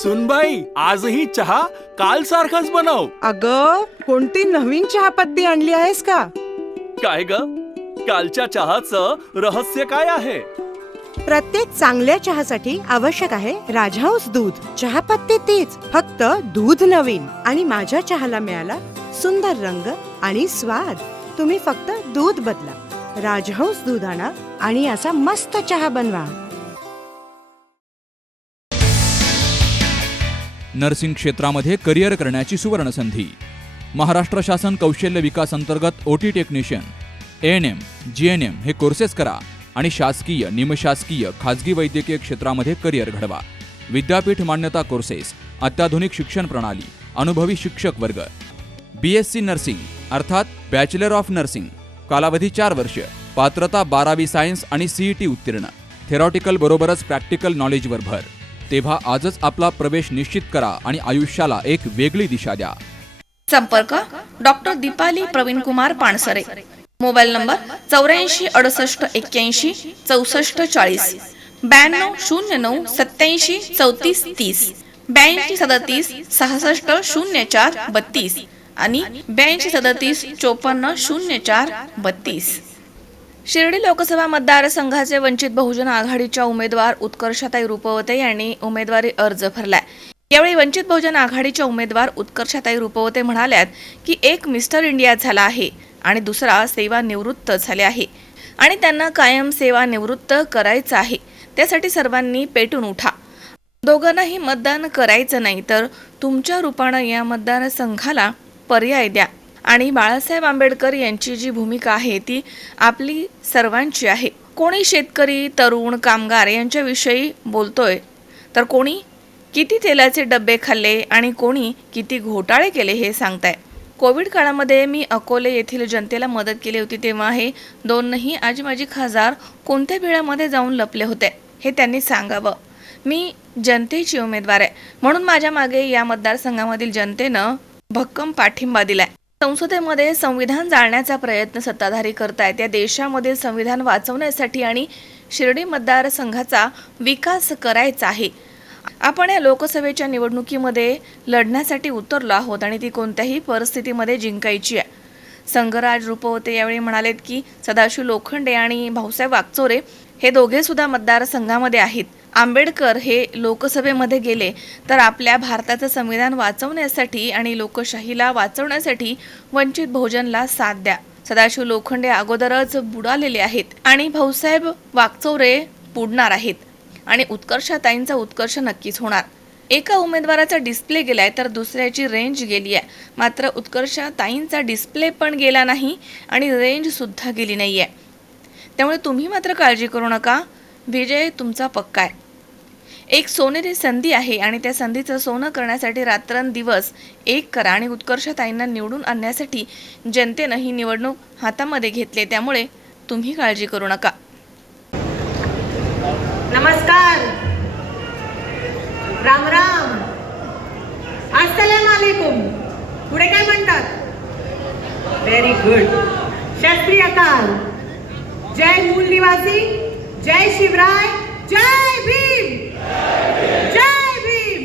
सुनबाई, आजही चहा काल सारखाच बनव. अगं, कोणती नवीन चहापत्ती आणली आहेस का? काय ग, कालच्या चहाचं रहस्य काय आहे? प्रत्येक चांगल्या चहासाठी आवश्यक आहे राजहंस दूध. चहापत्ती तीच, फक्त दूध नवीन. आणि माझ्या चहाला मिळाला सुंदर रंग आणि स्वाद. तुम्ही फक्त दूध बदला, राजहंस दूध आणा आणि असा मस्त चहा बनवा. नर्सिंग क्षेत्रामध्ये करिअर करण्याची सुवर्णसंधी. महाराष्ट्र शासन कौशल्य विकास अंतर्गत ओटी टेक्निशियन, ANM, GNM हे कोर्सेस करा आणि शासकीय, निमशासकीय, खाजगी वैद्यकीय क्षेत्रामध्ये करिअर घडवा. विद्यापीठ मान्यता कोर्सेस, अत्याधुनिक शिक्षण प्रणाली, अनुभवी शिक्षक वर्ग. BSc नर्सिंग अर्थात बॅचलर ऑफ नर्सिंग, कालावधी 4 वर्ष, पात्रता 12वी सायन्स आणि CET उत्तीर्ण. थेरॉटिकल बरोबरच प्रॅक्टिकल नॉलेजवर भर. तेव्हा आजच आपला प्रवेश निश्चित करा आणि आयुष्याला एक वेगळी दिशा द्या. संपर्क doctor Dipali Pravin Kumar Pansare. Mobile number 84 68 81 64 40, 92 09 87 34 30, 82 37 66 04 32 आणि 82 37 54 04 32. शिर्डी लोकसभा मतदारसंघाचे वंचित बहुजन आघाडीच्या उमेदवार उत्कर्षाताई रुपवते यांनी उमेदवारी अर्ज भरलाय. यावेळी वंचित बहुजन आघाडीच्या उमेदवार उत्कर्षाताई रुपवते म्हणाल्यात की एक मिस्टर इंडिया झाला आहे आणि दुसरा सेवानिवृत्त झाले आहे आणि त्यांना कायम सेवानिवृत्त करायचं आहे. त्यासाठी सर्वांनी पेटून उठा. दोघांनाही मतदान करायचं नाही तर तुमच्या रूपानं या मतदारसंघाला पर्याय द्या. आणि बाळासाहेब आंबेडकर यांची जी भूमिका आहे ती आपली सर्वांची आहे. कोणी शेतकरी, तरुण, कामगार यांच्याविषयी बोलतोय तर कोणी किती तेलाचे डब्बे खाल्ले आणि कोणी किती घोटाळे केले हे सांगताय. कोविड काळामध्ये मी अकोले येथील जनतेला मदत केली होती तेव्हा हे दोनही आजी माजी खासदार कोणत्या बिळामध्ये जाऊन लपले होते हे त्यांनी सांगावं. मी जनतेची उमेदवार आहे म्हणून माझ्या मागे या मतदारसंघामधील जनतेनं भक्कम पाठिंबा दिलाय. संसदेमध्ये संविधान जाळण्याचा प्रयत्न सत्ताधारी करतायत. त्या देशामधील संविधान वाचवण्यासाठी आणि शिर्डी मतदारसंघाचा विकास करायचा आहे. आपण या लोकसभेच्या निवडणुकीमध्ये लढण्यासाठी उतरलो आहोत आणि ती कोणत्याही परिस्थितीमध्ये जिंकायची आहे. संगराज रुपवते यावेळी म्हणालेत की सदाशिव लोखंडे आणि भाऊसाहेब वागचौरे हे दोघे सुद्धा मतदारसंघामध्ये आहेत. आंबेडकर हे लोकसभेमध्ये गेले तर आपल्या भारताचं संविधान वाचवण्यासाठी आणि लोकशाहीला वाचवण्यासाठी वंचित बहुजनला साथ द्या. सदाशिव लोखंडे अगोदरच बुडालेले आहेत आणि भाऊसाहेब वागचौरे बुडणार आहेत आणि उत्कर्षाताईंचा उत्कर्ष नक्कीच होणार. एका उमेदवाराचा डिस्प्ले गेलाय तर दुसऱ्याची रेंज गेली आहे. मात्र उत्कर्षाताईंचा डिस्प्ले पण गेला नाही आणि रेंज सुद्धा गेली नाहीये. त्यामुळे तुम्ही मात्र काळजी करू नका, विजय तुमचा पक्का आहे. एक सोनेरी संधी आहे आणि त्या संधीचं सोनं करण्यासाठी रात्रंदिवस एक करा आणि उत्कर्षताईंना निवडून आणण्यासाठी जनतेनं ही निवडणूक हातामध्ये घेतली. त्यामुळे तुम्ही काळजी करू नका. नमस्कार, राम राम, अस्सलाम वालेकुम. पुढे काय म्हणतात? Very good. शास्त्रीय काल. जय मूल निवासी, जय शिवराय, जय भीम, जय भीम.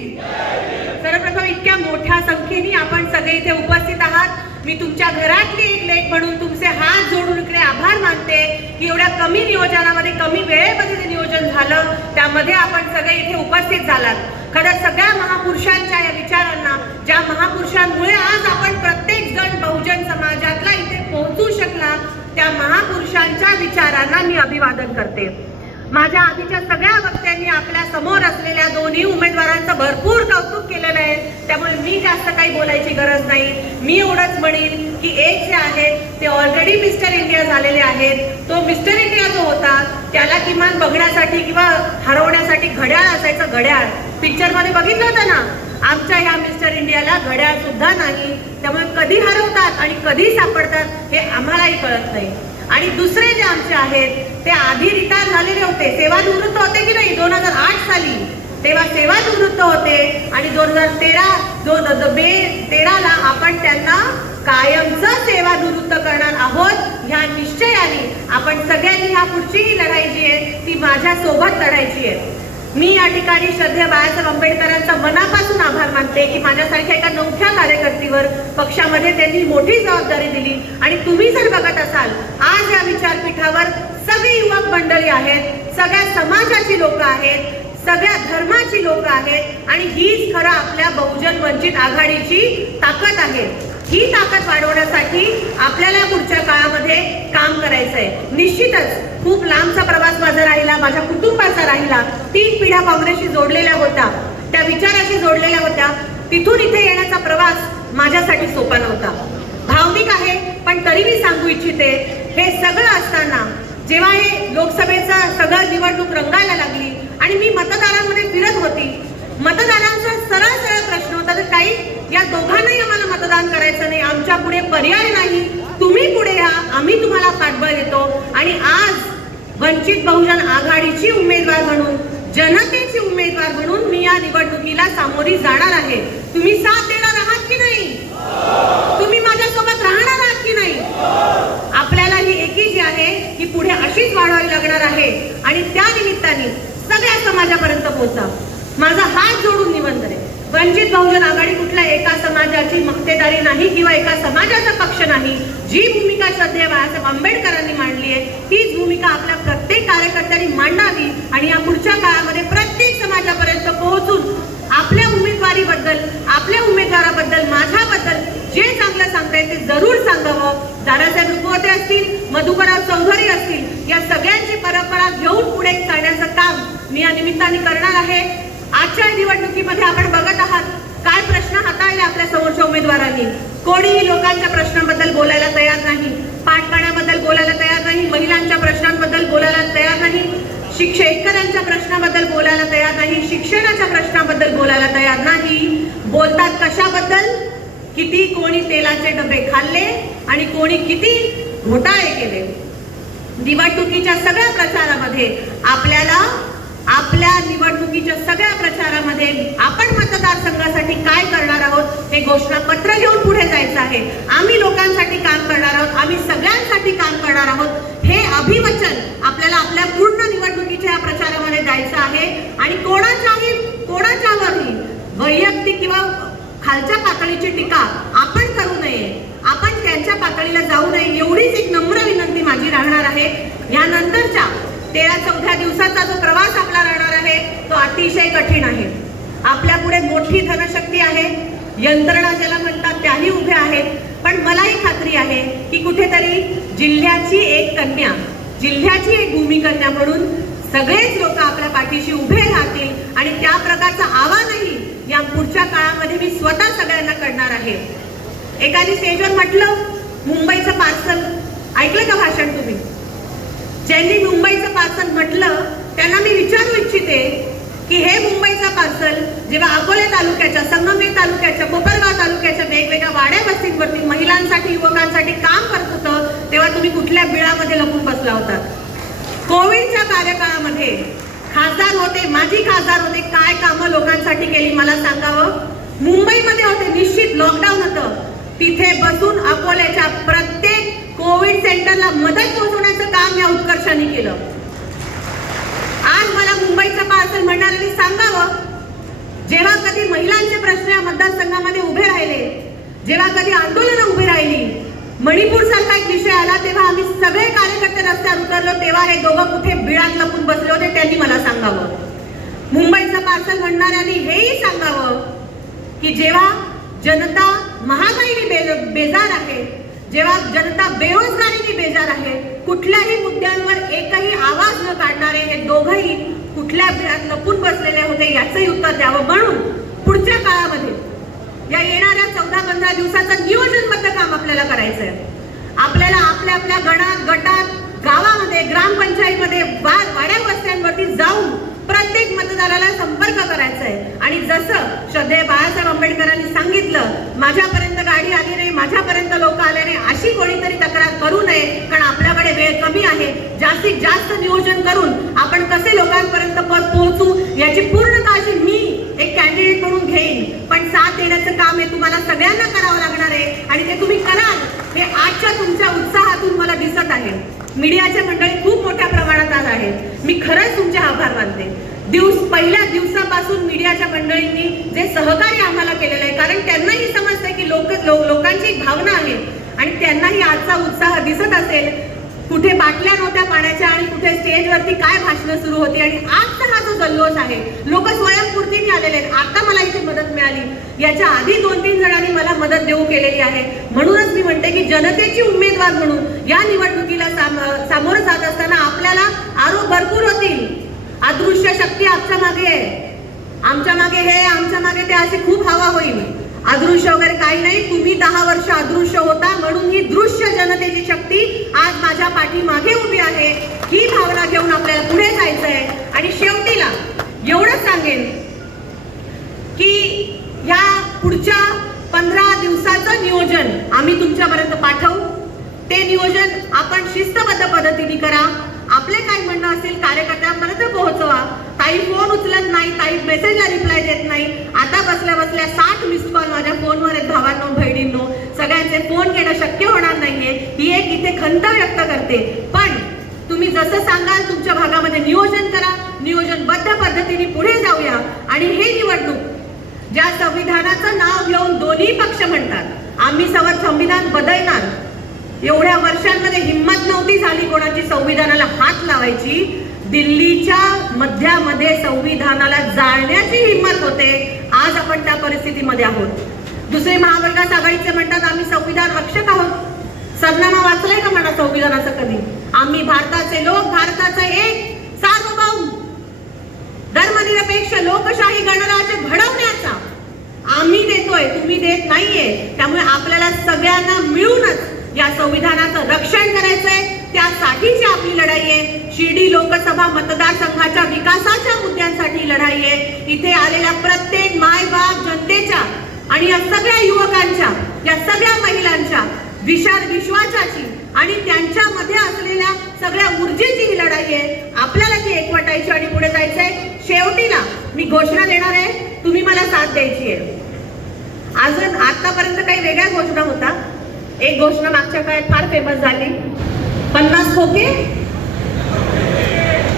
सर्वप्रथम इतक्या मोठ्या संख्येने आपण सगळे इथे उपस्थित आहात. मी तुमच्या घरातली एक लेक म्हणून तुमचे हात जोडून इकडे आभार मानते की एवढ्या कमी नियोजनामध्ये, कमी वेळेमध्ये जे नियोजन झालं त्यामध्ये आपण सगळे इथे उपस्थित झालात. खरंच सगळ्या महापुरुषांच्या या विचारांना, ज्या महापुरुषांमुळे आज आपण प्रत्येक जण बहुजन समाजातला इथे पोहोचू शकला, त्या महापुरुषांच्या विचारांना मी अभिवादन करते. माझ्या आधीच्या सगळ्या वक्त्यांनी आपल्या समोर असलेल्या दोन्ही उमेदवारांचं भरपूर कौतुक केलेलं आहे. त्यामुळे मी जास्त काही बोलायची गरज नाही. मी एवढंच म्हणेन की एक जे आहेत ते ऑलरेडी मिस्टर इंडिया झालेले आहेत. तो मिस्टर इंडिया जो होता त्याला किमान बघण्यासाठी किंवा हरवण्यासाठी घड्याळ असायचं. घड्याळ पिक्चरमध्ये बघितलं होतं ना. आमच्या ह्या मिस्टर इंडियाला घड्याळ सुद्धा नाही. त्यामुळे कधी हरवतात आणि कधी सापडतात हे आम्हालाही कळत नाही. आणि दुसरे जे आमचे आहेत ते आधी रिटायर झालेले होते, सेवानिवृत्त होते की नाही 2008 साली, तेव्हा सेवानिवृत्त होते आणि 2013ला आपण त्यांना कायमचं सेवानिवृत्त करणार आहोत. ह्या निश्चयाने आपण सगळ्यांनी ह्या पुढची लढाई जी आहे ती माझ्या सोबत लढायची आहे. मी या ठिकाणी श्रद्धेय बाळासाहेब आंबेडकरांचा मनापासून आभार मानते की माझ्यासारख्या एका नवख्या कार्यकर्तीवर पक्षामध्ये त्यांनी मोठी जबाबदारी दिली. आणि तुम्ही जर बघत असाल, आज या विचारपीठावर सगळी युवक मंडळी आहेत, सगळ्या समाजाची लोक आहेत, सगळ्या धर्माची लोक आहेत आणि हीच खरं आपल्या बहुजन वंचित आघाडीची ताकद आहे. ही ताकद वाढवण्यासाठी आपल्याला पुढच्या काळामध्ये काम करायचं आहे. निश्चितच खूप लांबचा प्रवास माझा राहिला, माझ्या कुटुंबाचा राहिला. 3 पिढ्या काँग्रेसशी जोडलेल्या होत्या, त्या विचाराशी जोडलेल्या होत्या. तिथून इथे येण्याचा प्रवास माझ्यासाठी सोपा नव्हता. भावनिक आहे, पण तरी मी सांगू इच्छिते, हे सगळं असताना जेव्हा हे लोकसभेचं सगळं निवडणूक रंगायला लागली आणि मी मतदारांमध्ये फिरत होती, मतदारांचा सरळ सरळ प्रश्न होता, तर काही या दोघांनाही आम्हाला मतदान करायचं नाही, आमच्या पुढे पर्याय नाही, तुम्ही पुढे या, आम्ही तुम्हाला पाठबळ देतो. आणि आज वंचित बहुजन आघाडीची उमेदवार म्हणून, जनतेची उमेदवार म्हणून मी या निवडणुकीला सामोरी जाणार आहे. तुम्ही साथ देणार आहात की नाही? तुम्ही माझ्यासोबत राहणार आहात की नाही? आपल्याला ही एकी जी आहे ही पुढे अशीच वाढवावी लागणार आहे आणि त्या निमित्ताने सगळ्या समाजापर्यंत पोहोचा. माझा हात जोडून निवेदन आहे, वंचित बहुजन आघाडी कुठल्या एका समाजाची मक्तेदारी नाही किंवा एका समाजाचा पक्ष नाही. जी भूमिका श्रद्धेय बाळासाहेब आंबेडकरांनी मांडली आहे, तीच भूमिका आपल्या प्रत्येक कार्यकर्त्यांनी मांडावी आणि या पुढच्या काळामध्ये प्रत्येक समाजापर्यंत पोहोचून आपल्या उमेदवारीबद्दल, आपल्या उमेदवाराबद्दल, माझ्याबद्दल जे चांगलं सांगता येईल ते जरूर सांगावं. दादासाहेब रुपवते असतील, मधुकरराव चौधरी असतील, या सगळ्यांची परंपरा घेऊन पुढे चालण्याचं काम मी या निमित्ताने करणार आहे. आजच्या निवडणुकीमध्ये आपण बघत आहात काय प्रश्न हाताळले आपल्या समोरच्या उमेदवारांनी. कोणीही लोकांच्या प्रश्नांबद्दल बोलायला तयार नाही, पाटपाण्याबद्दल बोलायला तयार नाही, महिलांच्या प्रश्नांबद्दल बोलायला तयार नाही, शेतकऱ्यांच्या प्रश्नाबद्दल बोलायला तयार नाही, शिक्षणाच्या प्रश्नाबद्दल बोलायला तयार नाही. बोलतात कशाबद्दल? किती कोणी तेलाचे डबे खाल्ले आणि कोणी किती घोटाळे केले. निवडणुकीच्या सगळ्या प्रचारामध्ये आपल्या निवडणुकीच्या सगळ्या प्रचारामध्ये आपण मतदारसंघासाठी काय करणार आहोत हे घोषणापत्र घेऊन पुढे जायचं आहे. आम्ही लोकांसाठी काम करणार आहोत, आम्ही सगळ्यांसाठी काम करणार आहोत, हे अभिवचन आपल्याला आपल्या पूर्ण निवडणुकीच्या या प्रचारामध्ये द्यायचं आहे. आणि कोणाच्यावरही वैयक्तिक किंवा खालच्या पातळीची टीका आपण करू नये, आपण त्यांच्या पातळीला जाऊ नये, एवढीच एक नम्र विनंती माझी राहणार आहे. यानंतरच्या 13-14 दिवसाचा जो प्रवास आपला राहणार आहे तो अतिशय कठीण आहे. आपल्या पुढे मोठी धनशक्ती आहे, यंत्रणा ज्याला म्हणतात त्याही उभ्या आहेत. पण मलाही खात्री आहे की कुठेतरी जिल्ह्याची एक कन्या, जिल्ह्याची एक भूमिकन्या म्हणून सगळेच लोक आपल्या पाठीशी उभे राहतील आणि त्या प्रकारचा आवाजही या पुढच्या काळामध्ये मी स्वतः सगळ्यांना करणार आहे. एखादी स्टेजवर म्हटलं मुंबईचं पार्सल, ऐकलं का भाषण तुम्ही? ज्यांनी मुंबईचं पार्सल म्हटलं त्यांना मी विचारू इच्छिते की हे मुंबईचं पार्सल जेव्हा अकोले तालुक्याच्या, संगमनेर तालुक्याच्या, कोपरगाव तालुक्याच्या वेगवेगळ्या वाड्या वस्तींवरती महिलांसाठी, युवकांसाठी काम करत होतं, तेव्हा तुम्ही कुठल्या बिळामध्ये लपून बसला होता? कोविडच्या कार्यकाळामध्ये खासदार होते, माजी खासदार होते, काय कामं लोकांसाठी केली मला सांगावं? मुंबईमध्ये होते, निश्चित लॉकडाऊन होतं, तिथे बसून अकोल्याच्या प्रत्येक कोविड सेंटरला मदत पोहोचवण्याचं काम या उत्कर्षाने केलं. आज मला मुंबईचं पार्सल म्हणणाऱ्यांनी सांगावं, जेव्हा कधी महिलांचे प्रश्न या मतदारसंघामध्ये उभे राहिले, जेव्हा कधी आंदोलनं उभी राहिली, मणिपूर सारखा एक विषय आला, तेव्हा आम्ही सगळे कार्यकर्ते रस्त्यावर उतरलो, तेव्हा हे दोघं कुठे बिळात लपून बसले होते त्यांनी मला सांगावं. मुंबईचं पार्सल म्हणणाऱ्यांनी हेही सांगावं की जेव्हा जनता महागाईने बेजार आहे, जेव्हा जनता बेरोजगारीने बेजार आहे, कुठल्याही मुद्द्यांवर एकही आवाज न काढणारे हे दोघंही कुठल्या बिळात लपून बसलेले होते याचंही उत्तर द्यावं. म्हणून पुढच्या काळामध्ये या येणाऱ्या 14-15 दिवसाचं नियोजनबद्ध काम आपल्याला करायचंय. आपल्याला आपल्या आपल्या गटात, गावामध्ये, ग्रामपंचायतीमध्ये, वाड्या वस्त्यांवरती जाऊन प्रत्येक मतदाराला संपर्क करायचा आहे. आणि जसं श्रद्धेय बाळासाहेब आंबेडकरांनी सांगितलं, माझ्यापर्यंत गाडी आली नाही, माझ्यापर्यंत लोक आले नाही, अशी कोणीतरी तक्रार करू नये, कारण आपल्याकडे वेळ कमी आहे. जास्तीत जास्त नियोजन करून आपण कसे लोकांपर्यंत पोहोचू याची पूर्ण काळजी मी एक कॅन्डिडेट म्हणून घेईन. पण साथ देण्याचं काम हे तुम्हाला सगळ्यांना करावं लागणार आहे आणि ते तुम्ही कराल हे आजच्या तुमच्या उत्साहातून मला दिसत आहे. मीडियाचे मंडळी खूप मोठ्या प्रमाणात आज आहेत, मी खरंच तुमचे आभार मानते. पहिल्या दिवसापासून मीडियाच्या मंडळींनी जे सहकार्य आम्हाला केलेलं आहे, कारण त्यांनाही समजतंय की लोकांची एक भावना आहे आणि त्यांनाही आजचा उत्साह दिसत असेल. कुठे बाटल्या नव्हत्या पाण्याच्या आणि कुठे स्टेजवरती काय भाषणं सुरू होती आणि आजचा हा जो जल्लोष आहे, लोक स्वयंपूर्तीने आलेले आहेत. आता मला इथे मदत मिळाली, याच्या आधी 2-3 जणांनी मला मदत देऊ केलेली आहे. म्हणूनच मी म्हणते की जनतेची उमेदवार म्हणून या निवडणुकीला सामोरं जात असताना आपल्याला आरोप भरपूर होतील. अदृश्य शक्ती आमच्या मागे आहे, आमच्या मागे हे, आमच्या मागे ते, असे खूप हवा होईल. अदृश्य वगैरे काही नाही. तुम्ही 10 वर्ष अदृश्य होता, म्हणून ही दृश्य जनतेची शक्ती आज माझ्या पाठीमागे उभी आहे. ही भावना घेऊन आपल्याला पुढे जायचं आहे. आणि शेवटीला एवढंच सांगेन की या पुढच्या 15 दिवसाचं नियोजन आम्ही तुमच्यापर्यंत पाठवू. ते नियोजन आपण शिस्तबद्ध पद्धतीने करा. आपले काय म्हणणं असेल कार्यकर्त्यांपर्यंत पोहोचवा. ताई फोन उचलत नाही, ताई मेसेजला रिप्लाय देत नाही. आता बसल्या बसल्या 60 मिस्ड कॉल माझ्या फोनवर आहेत. भावांनो, बहिणींनो, सगळ्यांचे फोन घेणं शक्य होणार नाहीये. ही एक इथे खंत व्यक्त करते. पण तुम्ही जसं सांगाल तुमच्या भागामध्ये नियोजन करा. नियोजनबद्ध पद्धतीने पुढे जाऊया. आणि हे निवडणूक ज्या संविधानाचं नाव घेऊन दोन्ही पक्ष म्हणतात आम्ही संविधान बदलणार, एवढ्या वर्षांमध्ये हिंमत नव्हती झाली कोणाची संविधानाला हात लावायची. दिल्लीच्या मध्यामध्ये संविधानाला जाळण्याची हिंमत होते. आज आपण त्या परिस्थितीमध्ये आहोत. दुसरे महाविकास आघाडीचे म्हणतात आम्ही संविधान रक्षक आहोत. सरनामा वाचलाय का म्हणा संविधानाचं कधी? आम्ही भारताचे लोक, भारताचा एक सार्वभौम धर्मनिरपेक्ष लोकशाही गणराज्य घडवण्याचा आम्ही देतोय, तुम्ही देत नाहीये. त्यामुळे आपल्याला सगळ्यांना मिळूनच या संविधानाचं रक्षण करायचंय. त्यासाठीची आपली लढाई आहे. शिर्डी लोकसभा मतदारसंघाच्या विकासाच्या मुद्द्यांसाठी लढाई आहे. इथे आलेल्या प्रत्येक मायबाप जनतेच्या आणि या सगळ्या युवकांच्या, या सगळ्या महिलांच्या विशाल विश्वासाची आणि त्यांच्यामध्ये असलेल्या सगळ्या ऊर्जेची ही लढाई आहे. आपल्याला ती एकवटायची आणि पुढे जायचंय. शेवटीला मी घोषणा देणार आहे, तुम्ही मला साथ द्यायची आहे. अजून आतापर्यंत काही वेगळ्या घोषणा होता. एक घोषणा मागच्या काळात फार फेमस झाली, 50 खोके.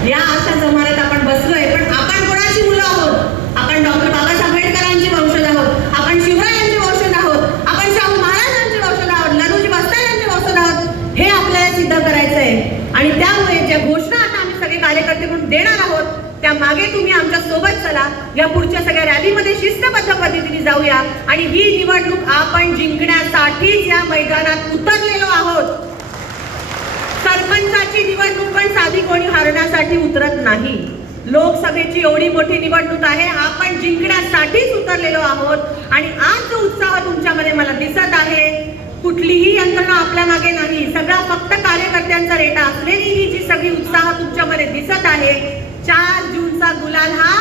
या अशा जमान्यात आपण बसलोय, पण आपण कोणाची मुलं आहोत? आपण डॉक्टर बाबासाहेब आंबेडकरांची वंशज आहोत, आपण शिवरायांची वंशज आहोत, आपण शाहू महाराजांची वंशज आहोत, लनुजी वस्तारांची वंशज आहोत. हे आपल्याला सिद्ध करायचं आहे. आणि त्यामुळे ज्या घोषणा आता आम्ही सगळे कार्यकर्ते म्हणून देणार आहोत त्या मागे तुम्ही आमच्या सोबत चला. या पुढच्या सगळ्या रॅलीमध्ये शिस्तबद्ध पद्धतीने जाऊया आणि ही निवडणूक आपण जिंकण्यासाठीच या मैदानात उतरलेलो आहोत. सरपंचाची निवडणूक पण साधी कोणी हारण्यासाठी उतरत नाही. लोकसभेची एवढी मोठी निवडणूक आहे, आपण जिंकण्यासाठीच उतरलेलो आहोत. आणि आज जो उत्साह तुमच्यामध्ये मला दिसत आहे, कुठलीही यंत्रणा आपल्या मागे नाही, सगळा फक्त कार्यकर्त्यांचा रेटा असलेली ही जी सगळी उत्साह तुमच्यामध्ये दिसत आहे, 4 जूनचा गुलाल हा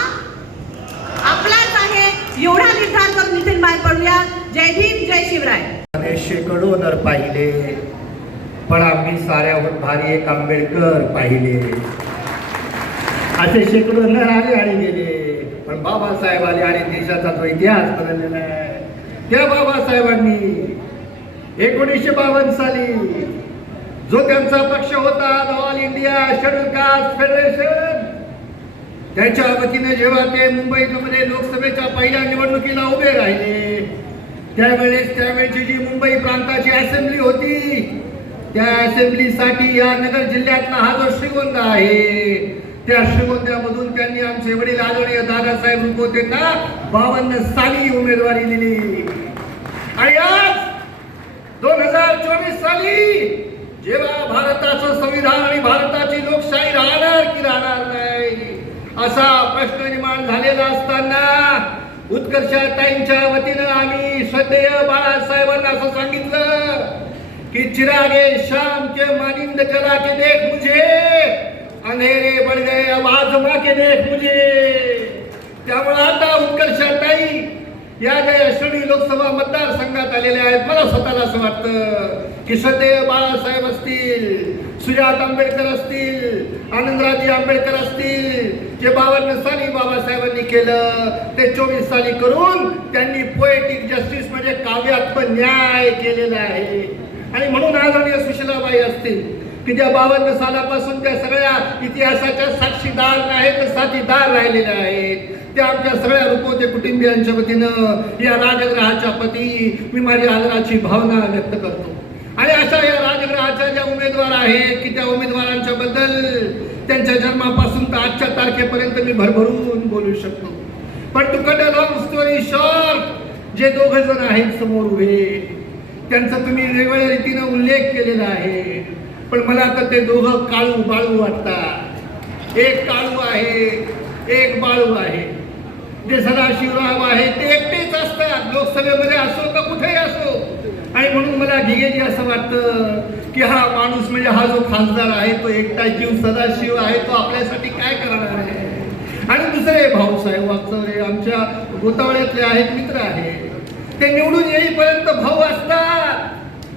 आपलाच आहे. एवढा निर्धार करून इथून बाहेर पडूया. जय भीम, जय शिवराय. शेकडो नर पाहिले, पण आम्ही साऱ्याहून भारी एक आंबेडकर पाहिले. असे शेकडो नर आले आणि गेले, पण बाबासाहेब आले आणि देशाचा जो इतिहास बदललेला आहे. त्या बाबासाहेबांनी 1952 साली जो त्यांचा पक्ष होता, All India Scheduled Caste Federation, त्याच्या वतीने जेव्हा ते मुंबईमध्ये लोकसभेच्या पहिल्या निवडणुकीला उभे राहिले, त्यावेळेची जी मुंबई प्रांताची असेंब्ली होती, त्या असेंब्लीसाठी या नगर जिल्ह्यातला हा जो श्रीगोंदा आहे, त्या श्रीगोंद्यामधून त्यांनी आमचे वडील आदरणीय दादासाहेब रुपवतेंना 52 साली उमेदवारी दिली. आणि आज 2024 साली जेव्हा भारताचं संविधान आणि भारताची लोकशाही राहणार की राहणार नाही असा प्रश्न निर्माण झालेला असताना उत्कर्षताईंच्या वतीनं आम्ही श्रद्धेय बाळासाहेबांना असं सांगितलं की चिरागे शाम के मानिंद चला के देख मुझे, अंधेरे बढ़ गए अब आजमा के देख मुझे. त्यामुळे आता उत्कर्षताई या ज्या शिर्डी लोकसभा मतदारसंघात आलेल्या आहेत, मला स्वतःला असं वाटतं की श्रद्धेय बाळासाहेब असतील, सुजात आंबेडकर असतील, आनंदराजी आंबेडकर असतील, जे 52 साली बाबासाहेबांनी केलं ते 24 साली करून त्यांनी पोएटिक जस्टिस म्हणजे काव्यात्मक न्याय केलेला आहे. आणि म्हणून आदरणीय सुशीलाबाई असतील, की त्या 52 सालापासून त्या सगळ्या इतिहासाच्या साक्षीदार नाहीत, साथीदार राहिलेल्या आहेत. त्या आमच्या सगळ्या रुपवते कुटुंबियांच्या वतीनं या राजगृहाच्या प्रती मी माझी आदराची भावना व्यक्त करतो. आणि अशा या राजगृहाच्या ज्या उमेदवार आहेत की त्या उमेदवारांच्या बद्दल त्यांच्या जन्मापासून तर आजच्या तारखेपर्यंत मी भरभरून बोलू शकतो. पण to cut a long story short, जे दोघ जण आहेत समोर उभे त्यांचा तुम्ही वेगवेगळ्या रीतीनं उल्लेख केलेला आहे, पण मला तर ते दोघं काळू बाळू वाटतात. एक काळू आहे, एक बाळू आहे. जे सदाशिवराव आहे ते एकटेच असतात, लोकसभेमध्ये असो का कुठेही असो. आणि म्हणून मला घिगेजी असं वाटतं की हा माणूस म्हणजे हा जो खासदार आहे तो एकटा जीव सदाशिव आहे, तो आपल्यासाठी काय करणार आहे. आणि दुसरे भाऊसाहेब वागचौरे आमच्या गोतावळ्यातले आहेत, मित्र आहेत. ते निवडून येईपर्यंत भाऊ असतात,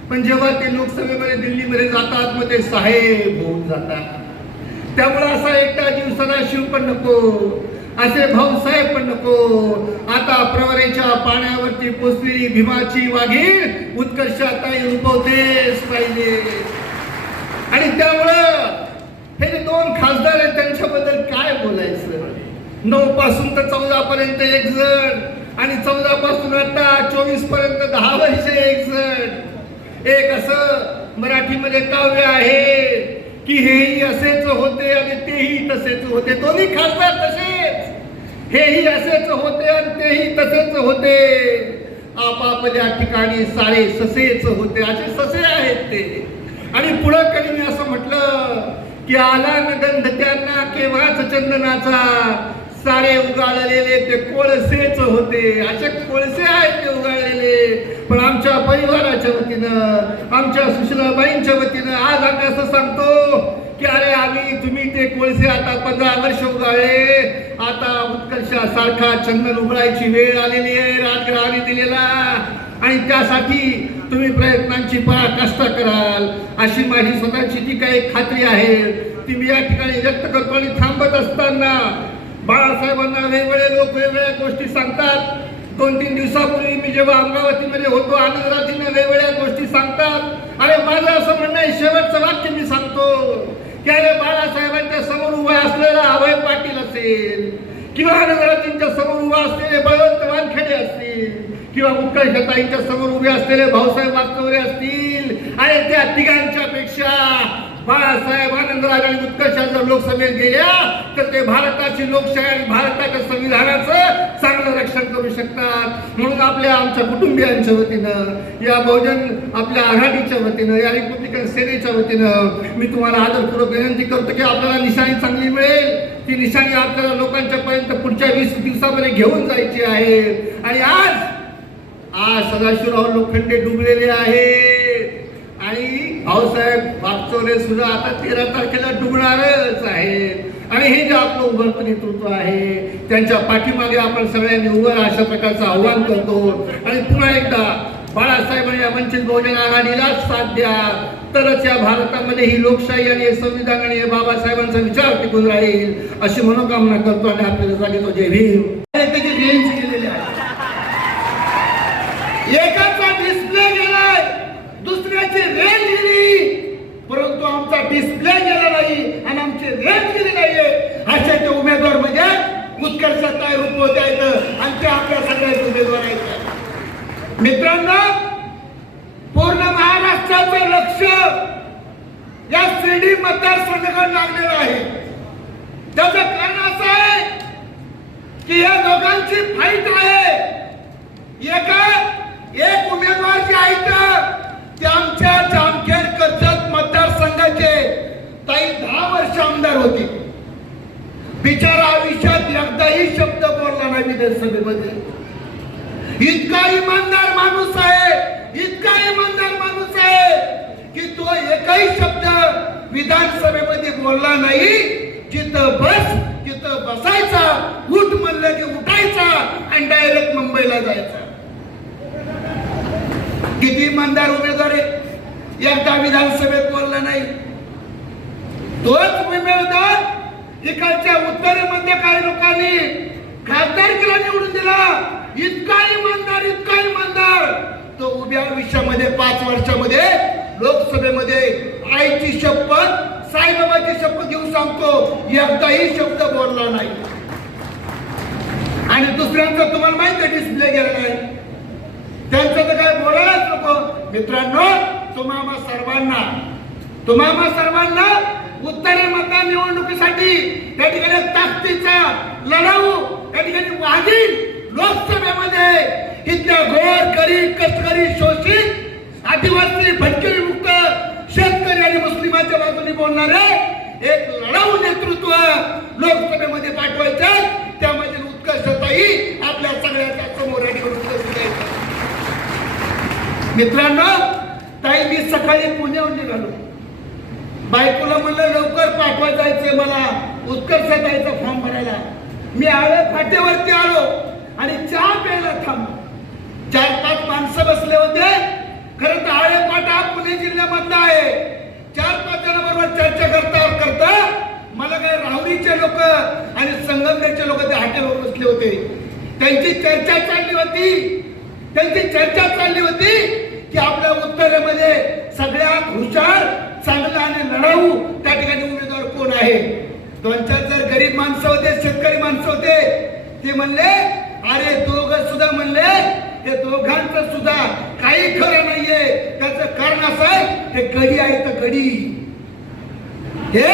पण जेव्हा ते लोकसभेमध्ये दिल्लीमध्ये जातात मग ते साहेब होऊन जातात. त्यामुळे असा एकटा जीव सदाशिव पण नको, असे भाऊसाहेब पण नको. आता प्रवरेच्या पाण्यावरती पोचलेली भीमाची वाघीण उत्कर्षाताई रुपवतेच पाहिजे. आणि त्यामुळं हे जे दोन खासदार आहेत त्यांच्याबद्दल काय बोलायचं. 9 पासून तर 14 पर्यंत एक जण, आणि 14 पासून आता 24 पर्यंत 10 वर्ष एक जण. एक असं मराठीमध्ये काव्य आहे की हेही असेच होते आणि तेही तसेच होते. दोन्ही खासदार तसेच, हेही असेच होते आणि तेही तसेच होते. आपापल्या ठिकाणी सारे ससेच होते. असे ससे आहेत ते. आणि पुढं कधी मी असं म्हटलं की आला न गंध त्यांना केव्हाच चंदनाचा, सारे उगाळलेले ते कोळसेच होते. असे कोळसे आहेत ते उगाळलेले. पण आमच्या परिवाराच्या वतीनं, आमच्या सुशीलाबाईंच्या वतीनं आज आम्ही असं सांगतो की अरे तुम्ही ते कोळसे आता 15 वर्ष उगाळले, आता उत्कर्षासारखा चंदन उघडायची वेळ आलेली आहे राजगृहाने दिलेला. आणि त्यासाठी तुम्ही प्रयत्नांची पराकाष्ठा कराल अशी माझी स्वतःची जी काही खात्री आहे ती मी या ठिकाणी व्यक्त करतो. आणि थांबत असताना बाळासाहेबांना वेगवेगळे लोक वेगवेगळ्या गोष्टी सांगतात. 2-3 दिवसापूर्वी मी जेव्हा अमरावतीमध्ये होतो, आनंदराजींना वेगवेगळ्या गोष्टी सांगतात. अरे माझं असं म्हणणं आहे, शेवटचं वाक्य मी सांगतो की अरे बाळासाहेबांच्या समोर उभा असलेला अभय पाटील असेल किंवा आनंदराजींच्या समोर उभा असलेले बळवंत वानखेडे असतील किंवा उत्कर्षताईंच्या समोर उभे असलेले भाऊसाहेब वागचौरे असतील, आणि त्या तिघांच्या पेक्षा बाळासाहेब, आनंदराज आणि उत्कर्षा जर लोकसभेत गेल्या तर ते भारताची लोकशाही आणि भारताच्या संविधानाचं चांगलं रक्षण करू शकतात. म्हणून आमच्या कुटुंबियांच्या वतीनं, या बहुजन आपल्या आघाडीच्या वतीनं, या रिपब्लिकन सेनेच्या वतीनं मी तुम्हाला आदरपूर्वक विनंती करतो की आपल्याला निशाणी चांगली मिळेल. ती निशाणी आपल्याला लोकांच्या पर्यंत पुढच्या 20 दिवसामध्ये घेऊन जायची आहे. आणि आज सदाशिवराव लोखंडे डुबलेले आहेत आणि भाऊसाहेब वागचौरे सुद्धा आता 13 तारखेला डुबणारच आहेत. आणि हे जे आपलं उभरतं नेतृत्व आहे त्यांच्या पाठीमागे आपण सगळ्यांनी उभं अशा प्रकारचं आव्हान करतो. आणि पुन्हा एकदा बाळासाहेब आणि वंचित बहुजन आघाडीला साथ द्या, तरच या भारतामध्ये ही लोकशाही आणि हे संविधान आणि हे बाबासाहेबांचा विचार टिकून राहील अशी मनोकामना करतो. आणि आपल्याला सांगितलं जय भीम. त्याची रेंज केलेली आहे. एकाचा डिस्प्ले गेलाय, दुसऱ्याची रेंज गेली, परंतु आमचा डिस्प्ले गेला नाही आणि आमची रेंज गेली नाहीये. असे ते उमेदवार म्हणजे उत्कर्षताई रुपवते आहेत आणि ते आपल्या सगळ्याचे उमेदवार आहेत. मित्रांनो, पूर्ण महाराष्ट्राचं लक्ष या शिर्डी मतदारसंघाकडे लागलेलं आहे. त्याचं कारण असं आहे की या दोघांची फाईट आहे. एक उमेदवार जे आहेत ते आमच्या जामखेड कर्जत मतदारसंघाचे ताई 10 वर्ष आमदार होते. बिचारा आयुष्यात एकदाही शब्द बोलला नाही विधानसभेमध्ये. इतका इमानदार माणूस आहे, इतका इमानदार माणूस आहे की तो एकही शब्द विधानसभेमध्ये बोलला नाही. जिथं तिथं बसायचा, उठ म्हणलं की उठायचा आणि डायरेक्ट मुंबईला जायचा. किती इमानदार उमेदवार आहे, एकदा विधानसभेत बोलला नाही. तोच उमेदवार इकडच्या उत्तरेमध्ये काही लोकांनी खासदारकीला निवडून दिला. इतका इमानदार, इतका इमानदार, तो उभ्या आयुष्यामध्ये 5 वर्षामध्ये लोकसभेमध्ये आईची शपथ, साईबाबाची शपथ घेऊन सांगतो, एकदाही शब्द बोलला नाही. आणि दुसऱ्यांचा तुम्हाला माहिती आहे डिस्प्ले गेला नाही, त्यांचं तर काय बोलायलाच नको. मित्रांनो, तुम्हा सर्वांना उत्तरे मतदान निवडणुकीसाठी त्या ठिकाणी ताकदीचा लढाऊ त्या ठिकाणी वाघीण लोकसभेमध्ये इथल्या गोर गरीब कष्टकरी शोषित आदिवासी भटकरी मुक्त शेतकरी आणि मुस्लिमांच्या बाजूने बोलणारे एक लढाऊ नेतृत्व लोकसभेमध्ये पाठवायचे. त्यामध्ये उत्कर्षताई आपल्या सगळ्यांच्या समोर या ठिकाणी उपस्थित आहेत. मित्रांनो, ताई मी सकाळी पुण्याहून निघालो, बायकोला म्हणलं लवकर पाठवा जायचंय मला उत्कर्षताईचा फॉर्म भरायला. मी आळे फाट्यावरती आलो आणि चहा प्यायला थांबलो. 4-5 माणसं बसले होते. खरं तर आळे फाटा हा पुणे जिल्ह्यामधला आहे. 4-5 जणांबरोबर चर्चा करता मला काय राहुरीचे लोक आणि संगमनेरचे लोक त्या हॉटेलवर बसले होते. त्यांची चर्चा चालली होती की आपल्या उत्तरेमध्ये सगळ्यात हुशार, चांगला आणि लढाऊ त्या ठिकाणी उमेदवार कोण आहे. 2-4 जर गरीब माणसं होते, शेतकरी माणसं होते, ते म्हणले अरे दोघं सुद्धा म्हणले हे दोघांचं सुद्धा काही खरं नाहीये. त्याचं कारण असं आहे, हे गडी आहे तर गडी, हे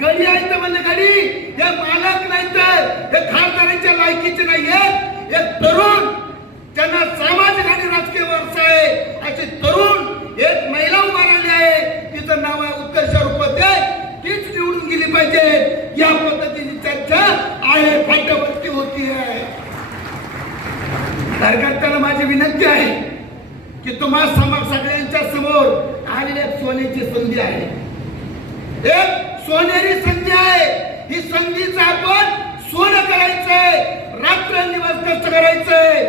गडी आहे तर म्हणले गडी, हे मालक नाही तर हे खासदारांच्या लायकीचे नाहीये. हे तरुण त्यांना सामाजिक आणि राजकीय वारसा आहे अशी तरुण एक महिला उभा राहिली आहे, तिचं नाव आहे उत्कर्ष रुपते, तीच निवडून गेली पाहिजे. या पद्धतीने चर्चा आहे फाट्यावरती होती आहे. कार्यकर्त्यांना माझी विनंती आहे की तुम्हा सगळ्यांच्या समोर आलेली एक सोन्याची संधी आहे, एक सोनेरी संधी आहे. ही संधीचं आपण सोनं करायचंय, रात्रंदिवस कष्ट करायचंय.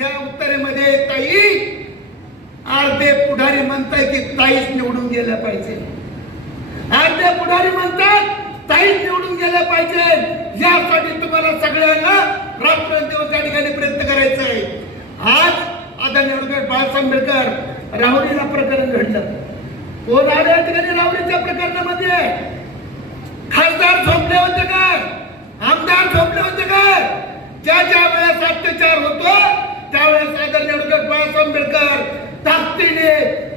या उत्तरेमध्ये ताई अर्धे पुढारी म्हणताय की ताईच निवडून गेल्या पाहिजे, अर्धे पुढारी म्हणतात ताईच निवडून गेल्या पाहिजे. यासाठी तुम्हाला सगळ्यांना रात्रंदिवस त्या ठिकाणी प्रयत्न करायचा आहे. आज आदरणीय ॲडव्होकेट बाळासाहेब आंबेडकर राहुरीला प्रकरण घडलं. कोण आले या ठिकाणी राहुरीच्या प्रकरणामध्ये? खासदार झोपले होते का? आमदार झोपले होते का? ज्या वेळेस अत्याचार होतो त्यावेळेस आदरणीय ॲडव्होकेट बाळासाहेब आंबेडकर ताकदीने,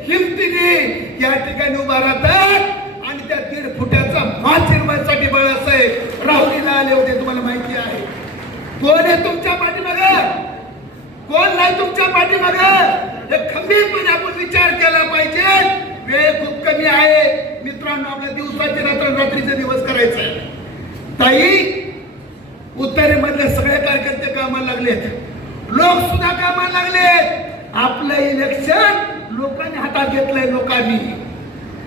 हिमतीने या ठिकाणी उभा राहतात आणि त्या 1.5 फुटाचा माल निर्माणासाठी बाळासाहेब राहुरीला आले होते. तुम्हाला माहिती आहे कोण आहे तुमच्या पाठीमागं, कोण नाही तुमच्या पाठीमागं, हे खंबीरपणे आपण विचार केला पाहिजे. वेळ खूप कमी आहे मित्रांनो, आपल्या दिवसाचे रात्रीचे दिवस करायचे. ताई, उत्तरेमधले सगळे कार्यकर्ते कामाला लागलेत, लोक सुद्धा कामाला लागलेत. आपलं इलेक्शन लोकांनी हातात घेतलंय, लोकांनी.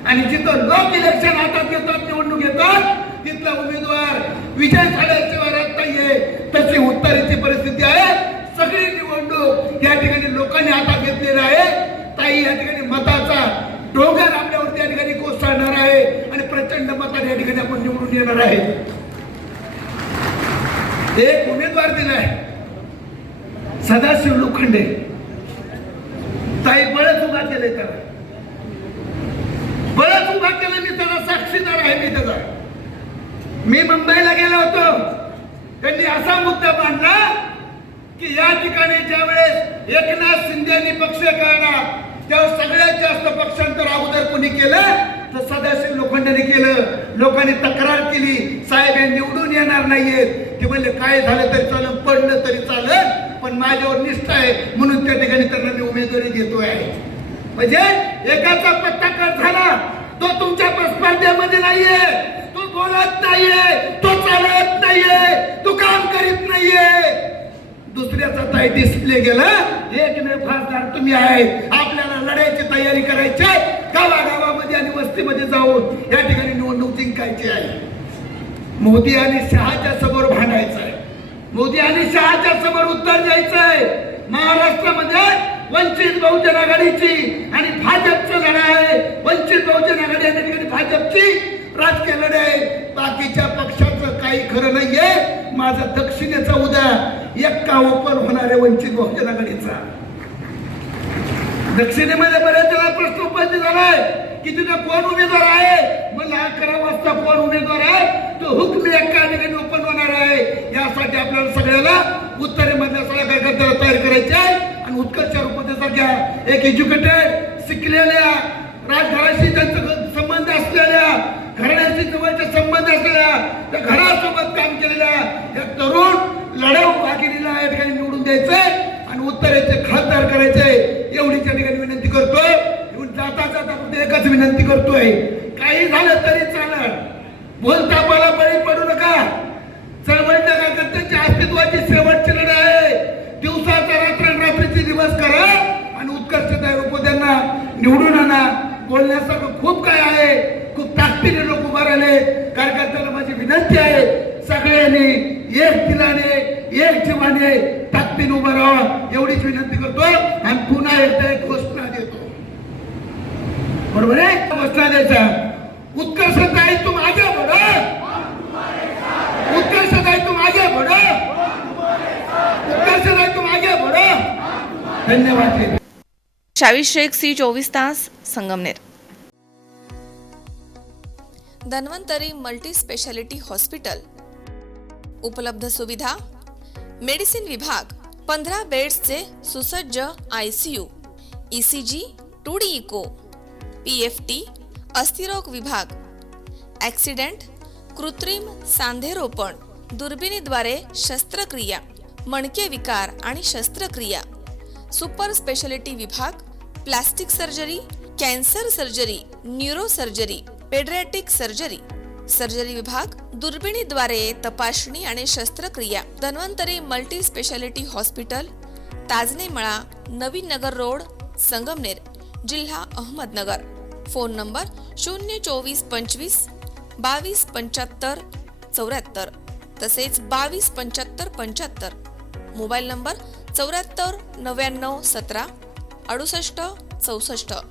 आणि जिथं लोक इलेक्शन हातात घेतात, निवडणूक घेतात, तिथला उमेदवार विजय झाल्याशिवाय राहत नाहीये. तशी उत्तरेची परिस्थिती आहे. सगळी निवडणूक या ठिकाणी लोकांनी हातात घेतलेली आहे. ताई, या ठिकाणी मताचा डोंगर आपल्यावरती या ठिकाणी कोसळणार आहे आणि प्रचंड मताने या ठिकाणी आपण निवडून येणार आहे. एक उमेदवार दिलाय सदाशिव लोखंडे. ताई बळच उभा केले, त्याला बळच उभा केलं. मी त्याला साक्षीदार आहे. मी त्याचा मी मुंबईला गेलो होतो, त्यांनी असा मुद्दा मांडला की या ठिकाणी ज्या वेळेस एकनाथ शिंदेनी पक्ष काढला तेव्हा सगळ्यात जास्त पक्षांतर अगोदर कोणी केलं तर सदाशिव लोखंडेने केलं. लोकांनी तक्रार केली, साहेब हे निवडून येणार नाहीयेत. ते म्हणले काय झालं तरी चालेल, पडलं तरी चालेल, पण माझ्यावर निष्ठा आहे म्हणून त्या ठिकाणी त्यांना मी उमेदवारी देतोय आहे. म्हणजे एकाचा पत्ता कट झाला, तो तुमच्या स्पर्धेमध्ये नाहीये, तो बोलत नाहीये, तो चालत नाहीये, तो काम करीत नाहीये. दुसऱ्याचा ताई डिस्प्ले गेला, एकमेव खासदार तुम्ही आहे. आपल्याला लढायची तयारी करायची, गावागावामध्ये आणि वस्तीमध्ये जाऊन या ठिकाणी निवडणूक जिंकायची आहे. मोदी आणि शहाच्या समोर भांडायचं आहे, मोदी आणि शहाच्या समोर उत्तर द्यायचं आहे. महाराष्ट्रामध्ये वंचित बहुजन आघाडीची आणि भाजपचं लढा आहे. वंचित बहुजन आघाडी या ठिकाणी भाजपची राजकीय लढाई आहे. बाकीच्या पक्षाचं काही खरं नाहीये. माझा दक्षिणेचा उद्या एक्का ओपन होणार आहे वंचित बहुजन आघाडीचा. दक्षिणेमध्ये बऱ्याच वेळा प्रश्न उपस्थित झालाय की तिथे कोण उमेदवार आहे. मला 11 वाजता कोण उमेदवार आहे तो हुकमी एका ठिकाणी ओपन होणार आहे. यासाठी आपल्याला सगळ्याला उत्तरेमधल्या सगळ्या कार्यकर्त्याला तयार करायचे आहे आणि उत्कर्ष रूपतेसारख्या एक एज्युकेटेड शिकलेल्या राजघराशी त्यांचा संबंध असलेल्या घराण्याशी जवळचे संबंध असलेल्या त्या घरासोबत काम केलेल्या या तरुण लढाऊ वाघिणीला या ठिकाणी निवडून द्यायचंय आणि उत्तरेचे खासदार करायचे एवढीच्या ठिकाणी विनंती करतोय. जाता जाता फक्त एकच विनंती करतोय, काही झालं तरी चालणार, बोलता बोला बळी पडू नका. चळवळीच्या कार्यकर्त्यांच्या अस्तित्वाची शेवटची लढाई आहे. दिवसाचा रात्रीचे दिवस करा आणि उत्कर्षदायी रूपोद्यांना निवडून आणा. बोलण्यासारखं खूप काय आहे, खूप ताकदीने लोक उभा राहिले. कार्यकर्त्याला माझी विनंती आहे, सगळ्यांनी एक दिलाने एक जीवाने ताकदीने उभा राहा एवढीच विनंती करतो आणि पुन्हा एकदा एक घोषणा देतो. बरोबर आहे, घोषणा द्यायचा. उत्कर्षदायी तुम आगे बढ़ो, उत्कर्षदायी तुम आगे बढ़ो, उत्कर्षदायी तुम आगे बढ़ो. धन्यवाद. शावीर शेख, C24 तास, Sangamner. Dhanvantari multi speciality hospital. उपलब्ध सुविधा: मेडिसिन विभाग, 15 बेड्सचे सुसज्ज ICU, ECG, 2D echo, PFT, अस्थिरोग विभाग, ॲक्सिडेंट, कृत्रिम सांधेरोपण, दुर्बिणीद्वारे शस्त्रक्रिया, मणके विकार आणि शस्त्रक्रिया, सुपर स्पेशालिटी विभाग, plastic surgery, cancer surgery, neuro surgery, paediatric surgery, surgery विभाग, दुर्बिणीद्वारे तपासणी आणि शस्त्रक्रिया. Dhanvantari multi speciality hospital, Tajne मळा, नवीन नगर रोड, संगमनेर, जिल्हा अहमदनगर. फोन नंबर 02425 22 75 74 तसेच 22 75 75. Mobile number 74 99 17 68 64.